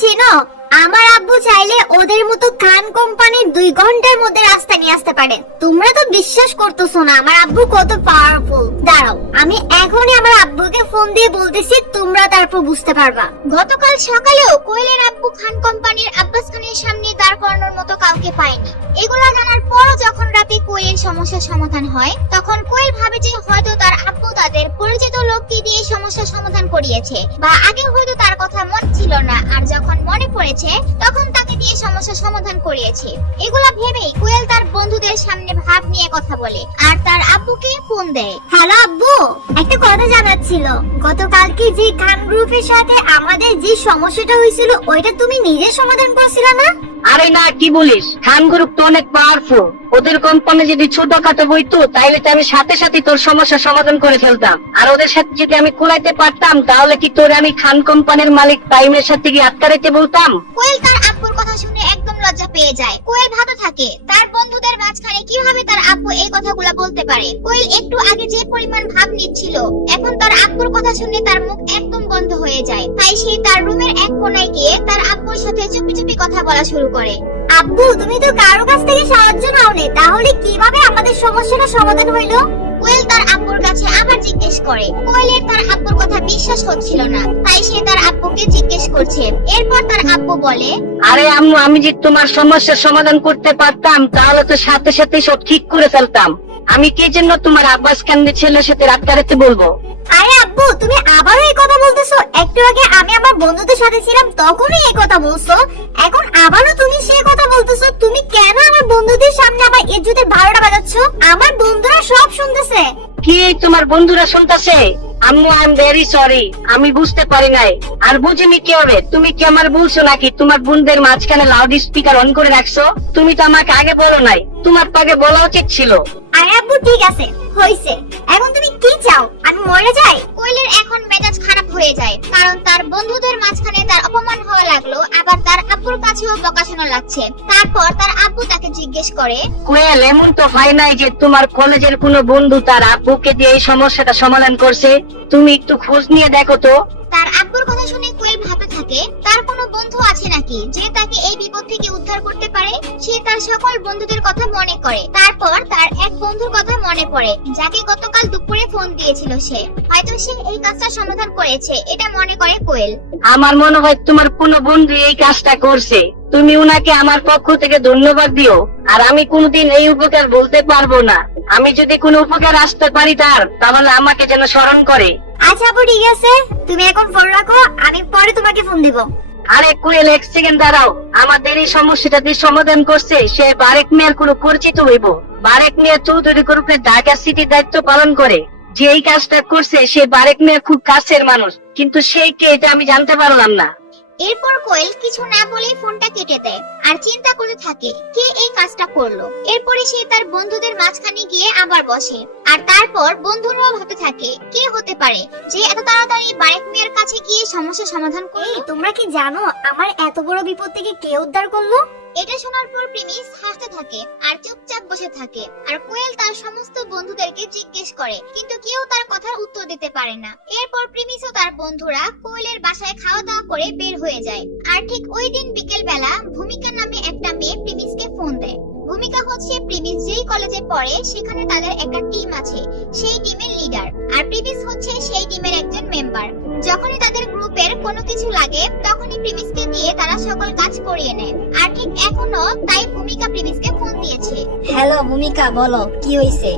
চিনো, আমার আব্বু চাইলে ওদের মতো খান কোম্পানির 2 ঘন্টার মধ্যে রাস্তা নিয়ে আসতে পারে। তোমরা তো বিশ্বাস করতেছো না আমার আব্বু কত পাওয়ারফুল। দাঁড়াও, আমি এখনই আমার আব্বুকে ফোন দিয়ে বলতেছি, তোমরা তারপর বুঝতে পারবা। গতকাল সকালেও কোয়েলের আব্বু খান কোম্পানির আব্বাস খানের সামনে দাঁড় করানোর মতো কাউকে পায়নি। এগুলা জানার পরও যখন রাতে কোয়েলের সমস্যার সমাধান হয়, তখন কোয়েল ভাবে যে হয়তো তার আব্বু তাদের পরিচিত লোককে দিয়ে সমস্যার সমাধান করিয়েছে, বা আগে হয়তো তার কথা মনে ছিল না, আর যখন মনে পড়েছে তখন তাকে দিয়ে সমস্যার সমাধান করিয়েছে। এগুলা ভেবেই কোয়েল তার বন্ধুদের সামনে ভাব নিয়ে কথা বলে আর তার আব্বুকে ফোন দেয়। হ্যালো আব্বু, একটা কথা জানার ছিল। গতকালকে যে খান গ্রুপের সাথে আমাদের যে সমস্যাটা হয়েছিল ওইটা তুমি নিজে সমাধান করছিলে না? আরে না, কি বলিস? খান গ্রুপ তো অনেক পাওয়ারফুল। ওদের কোম্পানি যদি ছোটখাটো হইতো তাহলে তো আমি সাথে সাথে তোর সমস্যার সমাধান করে ফেলতাম। আর ওদের সাথে যদি আমি কোলাইতে পারতাম তাহলে কি তোর আমি খান কোম্পানির মালিক টাইমের সাথে কি আটকা রাখতে বলতাম? কোয়েল তার আব্বুর কথা শুনে একদম লজ্জা পেয়ে যায়। কোয়েল ভাবতে থাকে তার বন্ধুদের মাঝখানে কিভাবে তার আব্বু এই কথাগুলো বলতে পারে। কোয়েল একটু আগে যে পরিমাণ ভাব নিচ্ছিল, এখন তার আব্বুর কথা শুনে তার মুখ একদম বন্ধ হয়ে যায়। তাই সে তার রুমের এক কোণায় গিয়ে তার আব্বুর সাথে চুপি চুপি কথা বলা শুরু করে। আব্বু, তুমি তো কারো কাছ থেকে সাহায্য নাওনি, তাহলে কিভাবে আমাদের সমস্যাটা সমাধান হইলো? কোয়েল তার আব্বুর কাছে আবার জিজ্ঞেস করে। কোয়েলের তার আব্বুর কথা বিশ্বাস হচ্ছিল না, তাই সে তার আব্বুকে জিজ্ঞেস করছে। এরপর তার আব্বু বলে, আরে আম্মু, আমি যে তোমার সমস্যার সমাধান করতে পারতাম তাহলে তো সাথে সাথে সব ঠিক করে ফেলতাম। আমি কি জন্য তোমার আব্বাস খানের ছেলের সাথে রাত কাটাতে বলবো? আরে আব্বু, তুমি আবারও এই কথা বলতেছো? একটু আগে আমি আমার বন্ধুদের সাথে ছিলাম তখনই এই কথা বলছো, এখন আবারও তুমি সেই কথা বলতেছো। তুমি কেন আমার বন্ধুদের সামনে আবার ইজ্জতের ভাড়াটা বাজাচ্ছো? আমার বন্ধুরা সব শুনতেছে। কি তোমার বন্ধুরা শুনতেছে? আম্মু, আই এম ভেরি সরি, আমি বুঝতে পারি নাই। আর বুঝিনি কি হবে? তুমি কি আমার বলছো নাকি তোমার বোনদের মাঝখানে লাউড স্পিকার অন করে রাখছো? তুমি তো আমাকে আগে বলো নাই, তোমার তো আগে বলা উচিত ছিল। আরে আব্বু, ঠিক আছে, হইছে। এখন তুমি কি চাও, আমি মরে যাই? কোয়েলের এখন মেজাজ খারাপ হয়ে যায়, কারণ তার বন্ধুদের মাঝখানে তার অপমান হওয়া লাগলো, আবার তার আব্বুর কাছেও বকাশোনা লাগছে। তারপর তার আব্বু তাকে জিজ্ঞেস করে, কোয়েল, এমন তো হয় নাই যে তোমার কলেজের কোনো বন্ধু তার আব্বুকে দিয়ে এই সমস্যাটা সমাধান করছে? তুমি একটু খোঁজ নিয়ে দেখো তো। তার আব্বুর কথা শুনে কোয়েল ভাবতে থাকে তার কোনো বন্ধু আছে নাকি যে তাকে এই বিপদ থেকে উদ্ধার করতে পারে। সে তার সকল বন্ধুদের কথা মনে করে। তারপর তার এক বন্ধুর কথা মনে পড়ে যাকে গতকাল দুপুরে ফোন দিয়েছিল সে। হয়তো সে এই কাজটা সমাধান করেছে, এটা মনে করে কোয়েল। আমার মনে হয় তোমার কোনো বন্ধু এই কাজটা করছে। তুমি উনাকে আমার পক্ষ থেকে ধন্যবাদ দিও। আর আমি কোনোদিন এই উপকার বলতে পারবো না। আমি যদি কোনো উপকার আসতে পারি তার, তাহলে আমাকে যেন স্মরণ করে। আচ্ছা আব্বু, ঠিক আছে, তুমি এখন ফোন রাখো, আমি পরে তোমাকে ফোন দিব। আরে কোয়েল, এক সেকেন্ড দাঁড়াও। আমাদের এই সমস্যাটা দিয়ে সমাধান করছে সে বারেক মিয়ার কোনো পরিচিত হইব। বারেক মিয়া চৌধুরী গ্রুপের ঢাকা সিটির দায়িত্ব পালন করে। যে এই কাজটা করছে সে বারেক মিয়া খুব কাছের মানুষ, কিন্তু সেই কে এটা আমি জানতে পারলাম না। এরপর কোয়েল কিছু না বলেই ফোনটা কেটে দেয় আর চিন্তা করতে থাকে কে এই কাজটা করলো। এরপরে সে তার বন্ধুদের মাঝখানে গিয়ে আবার বসে, আর তারপর বন্ধুরাও ভাবতে থাকে কে হতে পারে যে এত তাড়াতাড়ি বারেক মিয়ার কাছে গিয়ে সমস্যার সমাধান করলো। এই, তোমরা কি জানো আমার এত বড় বিপদ থেকে কে উদ্ধার করলো? এটা শোনার পর প্রিমিস হাসতে থাকে আর চুপচাপ বসে থাকে। আর কোয়েল তার সমস্ত বন্ধুদেরকে জিজ্ঞেস করে, কিন্তু কেউ তার কথার উত্তর দিতে পারে না। এরপর প্রিমিস ও তার বন্ধুরা কোয়েলের বাসায় খাওয়া দাওয়া করে বের হয়ে যায়। আর ঠিক ওই দিন বিকেল বেলা ভূমিকা নামে একটা মেয়ে প্রিমিসকে ফোন দেয়। ভূমিকা হচ্ছে প্রিমিস যেই কলেজে পড়ে সেখানে তাদের একটা টিম আছে, সেই টিমের লিডার। আর প্রিমিস হচ্ছে সেই টিমের একজন মেম্বার। যখনই তাদের গ্রুপের কোনো কিছু লাগে তখনই প্রিমিসকে দিয়ে তারা সকল কাজ করিয়ে নেয়। আর ঠিক এখনো তাই ভূমিকা প্রিমিসকে ফোন দিয়েছে। হ্যালো ভূমিকা, বলো কি হয়েছে?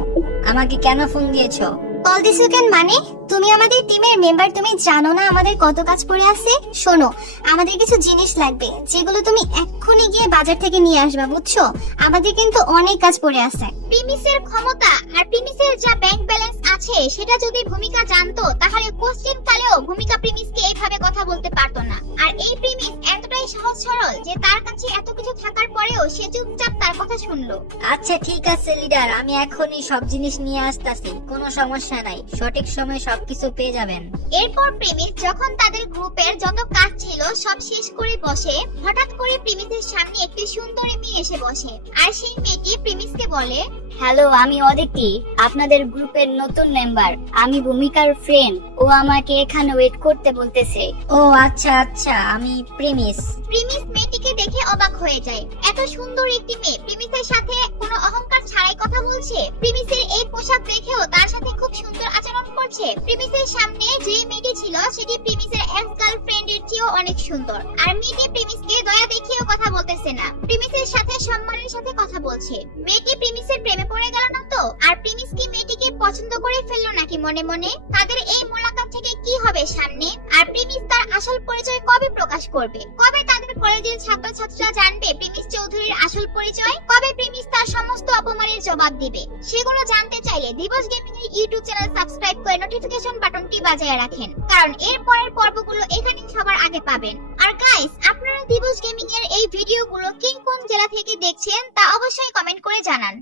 আমাকে কেন ফোন দিয়েছো? কল দিছো কেন? মানে তুমি আমাদের টিমের মেম্বার, তুমি জানো না আমাদের কত কাজ পড়ে আছে? শোনো, আমাদের কিছু জিনিস লাগবে যেগুলো তুমি এক্ষুনি গিয়ে বাজার থেকে নিয়ে আসবা, বুঝছো? আমাদের কিন্তু অনেক কাজ পড়ে আছে। প্রিমিসের ক্ষমতা আর প্রিমিসের যা ব্যাংক ব্যালেন্স আছে সেটা যদি ভূমিকা জানতো তাহলে কোশ্চেন কালেও ভূমিকা প্রিমিসকে এইভাবে কথা বলতে পারতো না। আর এই প্রিমিস এতটাই সহজ সরল যে তার কাছে এত কিছু থাকার পরেও সে চুপচাপ তার কথা শুনলো। আচ্ছা ঠিক আছে লিডার, আমি এখনই সব জিনিস নিয়ে আসতেছি, কোনো সমস্যা নাই, সঠিক সময়ে সবকিছু পেয়ে যাবেন। এরপর প্রিমিস যখন তাদের গ্রুপের যত কাজ ছিল সব শেষ করে বসে, হঠাৎ করে প্রিমিসের সামনে একটি সুন্দরী মেয়ে এসে বসে। আর সেই মেয়েটি প্রিমিসকে বলে, হ্যালো, আমি অদিতি, আপনাদের গ্রুপের নতুন মেম্বার। আমি ভূমিকার ফ্রেন্ড। ও আমাকে এখানে ওয়েট করতে বলতেছে। ও আচ্ছা আচ্ছা, আমি প্রিমিস। প্রিমিস মেয়েটিকে দেখে অবাক হয়ে যায়। এত সুন্দর একটি মেয়ে প্রিমিসের সাথে কোনো অহংকার ছাড়াই কথা বলছে। প্রিমিসের এই পোশাক দেখেও তার সাথে খুব সুন্দর আচরণ করছে। প্রিমিসের সামনে যে মেয়েটি ছিল সেটি প্রিমিসের এক্স গার্লফ্রেন্ডের চেয়েও অনেক সুন্দর। আর মেয়েটি প্রিমিসকে দয়া দেখিয়েও কথা বলতেছে না, প্রিমিসের সাথে সম্মানের সাথে কথা বলছে। মেয়েটি প্রিমিসের প্রেমে পড়ে গেল না তো? আর প্রিমিস কি মেয়েটিকে পছন্দ করে ফেললো নাকি মনে মনে? তাদের এই মোলাকাত থেকে কি হবে সামনে? আর প্রিমিস তার আসল পরিচয় কবে প্রকাশ করবে? কবে তাদের কলেজের ছাত্রছাত্রীরা জানবে প্রিমিস চৌধুরীর আসল পরিচয়? কবে প্রিমিস তার সমস্ত অপমানের জবাব দিবে? সেগুলো জানতে চাইলে দিবস গেমিং এর ইউটিউব চ্যানেল সাবস্ক্রাইব করে নোটিফিকেশন বাটনটি বাজিয়ে রাখেন, কারণ এর পরের পর্বগুলো এখানেই সবার আগে পাবেন। আর গাইস, আপনারা দিবস গেমিং এর এই ভিডিওগুলো কোন জেলা থেকে দেখছেন তা অবশ্যই কমেন্ট করে জানান।